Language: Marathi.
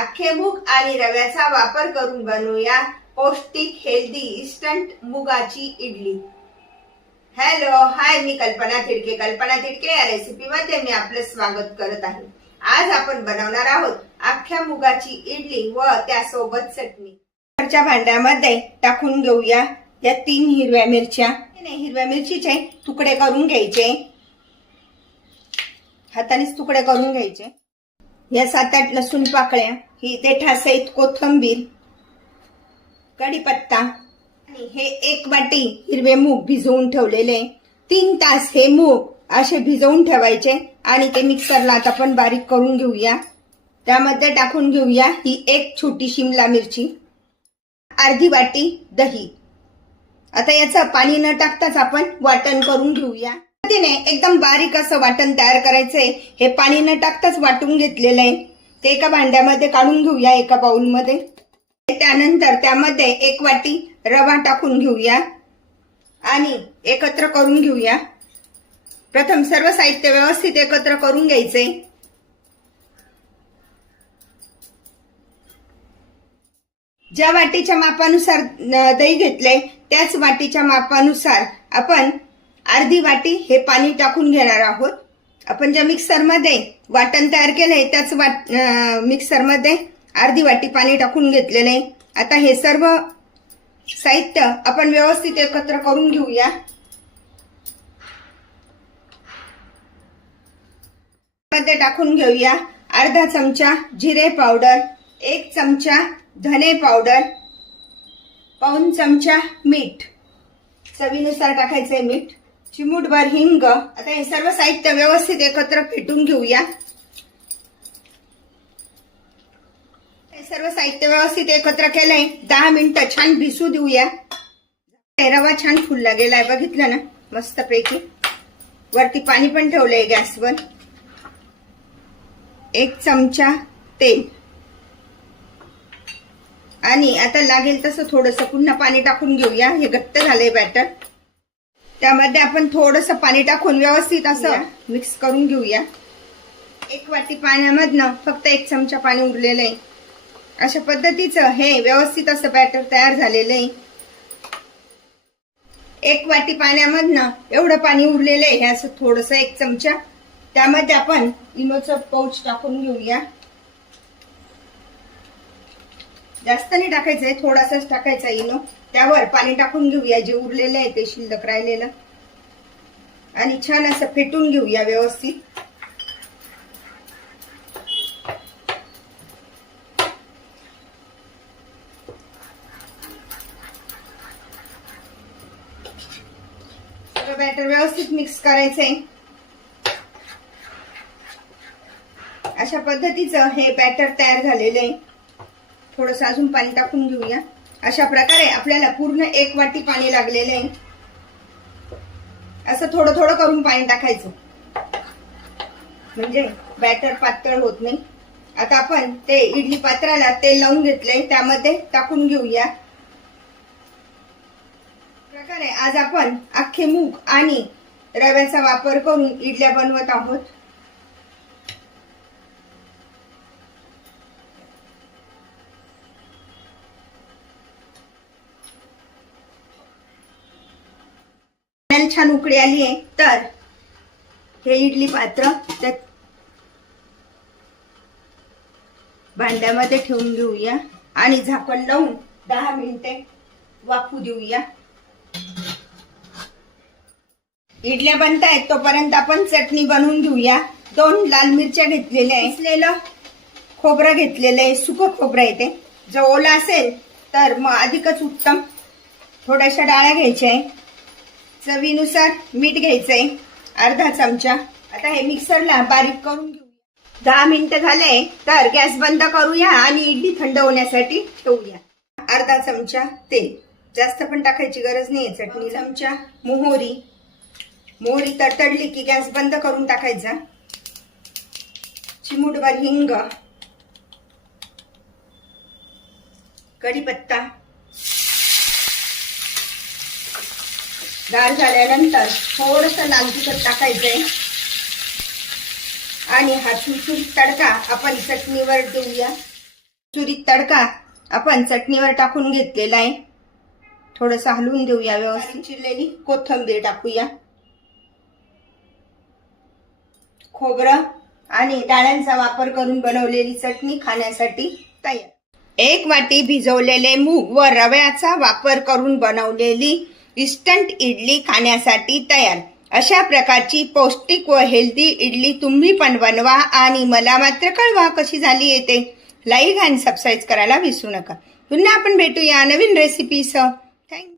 अख्खे मूग आणि रव्याचा वापर करून बनवूया पौष्टिक हेल्दी इन्स्टंट मुगाची इडली। हॅलो हाय, मी कल्पना तिडके या रेसिपी मध्ये मी आपलं स्वागत करत आहे। आज आपण बनवणार आहोत अख्ख्या मुगाची इडली व त्यासोबत चटणी। वरच्या भांड्यामध्ये टाकून घेऊया या 3 हिरव्या मिरच्या। हिरव्या मिरचीचे तुकडे करून घ्यायचे, हातानेच तुकडे करून घ्यायचे। या 7-8 लसूण पाकळ्या, ही देठासहित कोथिंबीर, कढीपत्ता आणि हे 1 वाटी हिरवे मूग भिजवून ठेवलेले। 3 तास हे मूग असे भिजवून ठेवायचे आणि ते मिक्सरला आता आपण बारीक करून घेऊया। त्यामध्ये टाकून घेऊया ही 1 छोटी शिमला मिरची, अर्धी वाटी दही। आता याचं पाणी न टाकताच आपण वाटण करून घेऊया। एकदम बारीक असं वाटण तयार करायचंय। हे पाणी न टाकताच वाटून घेतलेलं आहे। ते एका भांड्यामध्ये काढून घेऊया, एका बाउल मध्ये। त्यानंतर त्यामध्ये 1 वाटी रवा टाकून घेऊया आणि एकत्र करून घेऊया। प्रथम सर्व साहित्य व्यवस्थित एकत्र करून घ्यायचे। ज्या वाटीच्या मापानुसार दही घेतले त्याच वाटीच्या मापानुसार आपण अर्धी वाटी हे पाणी टाकून घेणार आहोत। आपण ज्या मिक्सर मध्ये वाटण तयार केलंय त्याच मिक्सर मध्ये अर्धी वाटी पाणी टाकून घेतलेले। आता हे सर्व साहित्य आपण व्यवस्थित एकत्र करून घेऊया। मध्ये टाकून घेऊया अर्धा चमचा जिरे पावडर, 1 चमचा धने पावडर, पाऊण चमचा मीठ, चवीनुसार टाकायचंय मीठ, चिमूटभर हिंग। आता हे सर्व साहित्य व्यवस्थित एकत्र फेटून घेऊया। हे सर्व साहित्य व्यवस्थित एकत्र केलंय। 10 मिनिटं छान भिजू देऊया। रवा छान फुलला गेलाय, बघितलं ना, मस्त पैकी। वरती पाणी पण ठेवलंय गॅसवर। 1 चमचा तेल आणि आता लागेल तसं थोडंसं पुन्हा पाणी टाकून घेऊया। हे घट्ट झालंय बॅटर। त्यामध्ये आपण थोडंसं पाणी टाकून व्यवस्थित असं मिक्स करून घेऊया। 1 वाटी पाण्यामधनं फक्त 1 चमचा पाणी उरलेलं आहे। अशा पद्धतीचं हे व्यवस्थित असं बॅटर तयार झालेलं आहे। 1 वाटी पाण्यामधनं एवढं पाणी उरलेलं आहे। हे असं थोडंसं 1 चमचा। त्यामध्ये आपण इनोचं पाऊच टाकून घेऊया। जास्त नाही टाकायचंय, थोडासाच टाकायचा इनो। त्यावर पाणी टाकून घेऊया जे उरलेलं आहे ते शिल्लक राहिलेलं, आणि छान असं फेटून घेऊया व्यवस्थित। सगळं बॅटर व्यवस्थित मिक्स करायचंय। अशा पद्धतीचं हे बॅटर तयार झालेलं आहे। थोडंसं अजून पाणी टाकून घेऊया। अशा प्रकारे आपल्याला पूर्ण 1 वाटी पाणी लागलेलं आहे। असं थोडं थोडं करून पाणी टाकायचं, म्हणजे बॅटर पातळ होत नाही। आता आपण ते इडली पात्राला तेल लावून घेतलंय, त्यामध्ये टाकून घेऊया। प्रकारे आज आपण अख्खे मूग आणि रव्याचा वापर करून इडल्या बनवत आहोत। छान उकळी आली आहे, तर हे इडली पात्र त्या भांड्यामध्ये ठेवून घेऊया आणि झाकण लावून 10 मिनिटे वाफू देऊया। इडल्या बनतायत तोपर्यंत आपण चटणी बनवून घेऊया। 2 लाल मिरच्या घेतलेल्या आहे, किसलेलं खोबरं घेतलेलं आहे, सुकं खोबरं आहे ते। जर ओला असेल तर मग अधिकच उत्तम। थोड्याशा डाळ्या घ्यायच्या आहे, चवीनुसार मीठ घ्यायचंय, अर्धा चमचा। आता हे मिक्सरला बारीक करून घेऊया। 10 मिनिटं झाले तर गॅस बंद करूया आणि इडली थंड होण्यासाठी ठेवूया। अर्धा चमचा तेल, जास्त पण टाकायची गरज नाहीये चटणीला। चमचा मोहरी तडतडली की गॅस बंद करून टाकायचा। चिमूटभर हिंग, कढीपत्ता। गार झाल्यानंतर थोडंसं लाल तिखट टाकायचंय आणि हा सुटसुटीत तडका आपण चटणीवर देऊया। सुरीत तडका आपण चटणीवर टाकून घेतलेला आहे. थोडस हलवून देऊया व्यवस्थित. चिरलेली कोथिंबीर टाकूया. खोबरं आणि डाळ्यांचा वापर करून बनवलेली चटणी खाण्यासाठी तयार. 1 वाटी भिजवलेले मूग व रव्याचा वापर करून बनवलेली इन्स्टंट इडली खाण्यासाठी तयार. अशा प्रकारची पौष्टिक व हेल्दी इडली तुम्ही पण बनवा आणि मला मात्र कळवा कशी झाली येते. लाईक आणि सबस्क्राईब करायला विसरू नका. पुन्हा आपण भेटूया नवीन रेसिपीसह. थँक्यू.